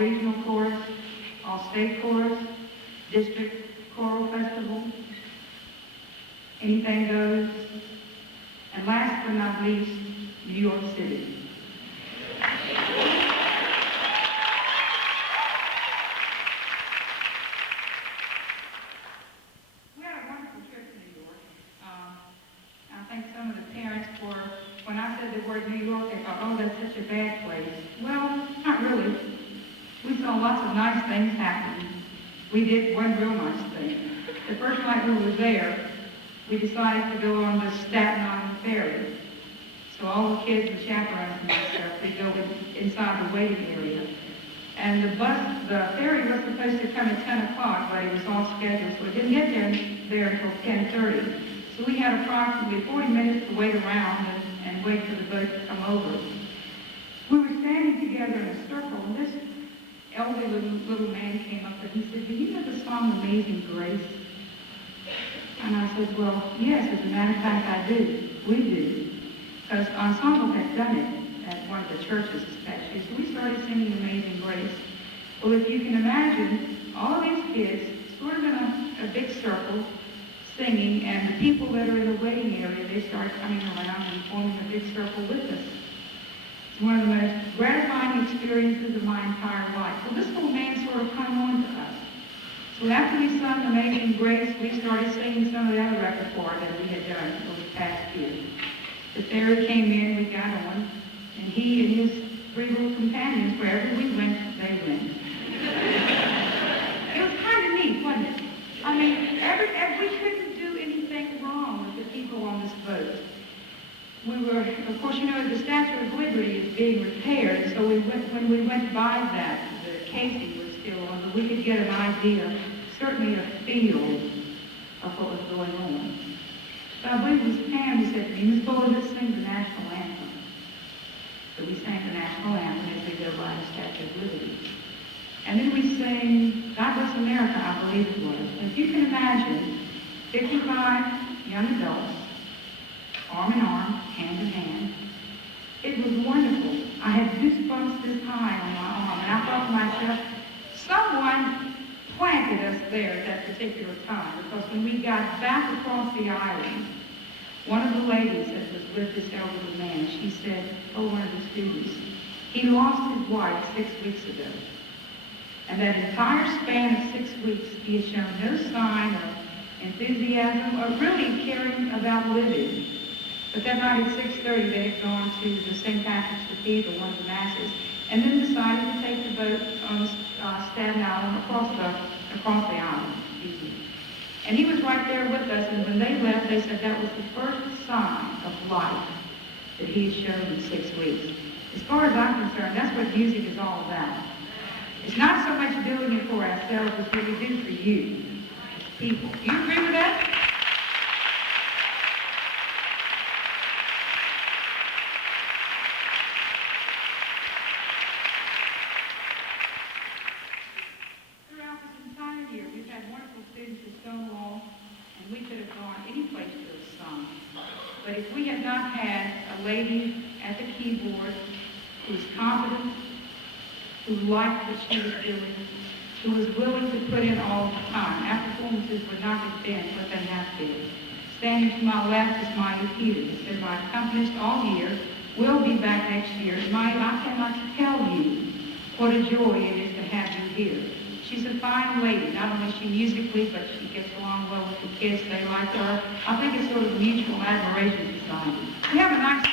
all-regional chorus, all-state chorus, district choral festival, anything goes, and last but not least, New York City. We had a wonderful trip to New York. I think some of the parents were, when I said the word New York, they thought, oh, that's such a bad place. Well, not really. We saw lots of nice things happen. We did one real nice thing. The first night we were there, we decided to go on the Staten Island ferry. So all the kids and chaperones and stuff, we go inside the waiting area. And the ferry was supposed to come at 10 o'clock, but it was off schedule, so it didn't get there until 10:30. So we had approximately 40 minutes to wait around and wait for the boat to come over. We were standing together in a circle, and this elderly little man came up and he said, do you know the song Amazing Grace? And I said, well, yes, as a matter of fact, I do. We do. Because Ensemble had done it at one of the churches this past year. So we started singing Amazing Grace. Well, if you can imagine, all of these kids sort of in a big circle singing, and the people that are in the waiting area, they start coming around and forming a big circle with us. It's one of the most gratifying experiences of my entire life. Well, this little man sort of hung on to us. So after we sung Amazing Grace, we started singing some of the other repertoire that we had done over the past year. The ferry came in, we got on, and he and his three little companions, wherever we went, they went. It was kind of neat, wasn't it? I mean, we couldn't do anything wrong with the people on this boat. We were, of course, you know, the Statue of Liberty is being repaired, and so when we went by that, the casing was still on, but we could get an idea, certainly a feel of what was going on. So I believe it was Pam who said to me, Miss Boley, let's sing the national anthem. So we sang the national anthem as we go by the Statue of Liberty. And then we sang God Bless America, I believe it was. And if you can imagine, 55 young adults, arm in arm, hand in hand. It was wonderful. I had goosebumps this high on my arm, and I thought to myself, someone planted us there at that particular time, because when we got back across the island, one of the ladies that was with this elderly man, she said, oh, one of the students, he lost his wife 6 weeks ago. And that entire span of 6 weeks, he had shown no sign of enthusiasm or really caring about living. But that night at 6:30, they had gone to the St. Patrick's Cathedral, one of the masses, and then decided to take the boat on Staten Island across the island. Excuse me. And he was right there with us, and when they left, they said that was the first sign of life that he had shown in 6 weeks. As far as I'm concerned, that's what music is all about. It's not so much doing it for ourselves as what we do for you, as people. Do you agree with that? Throughout this entire year, we've had wonderful students at Stonewall, and we could have gone any place to have sung. But if we had not had a lady at the keyboard who was competent, who liked what she was doing, who was willing to put in all the time. Our performances would not have been what they have been. Standing to my left is Maya Peters, who said, my accompanist all year, will be back next year. Maya, I cannot tell you what a joy it is to have you here. She's a fine lady, not only is she musically, but she gets along well with the kids. They like her. I think it's sort of mutual admiration society. We have a nice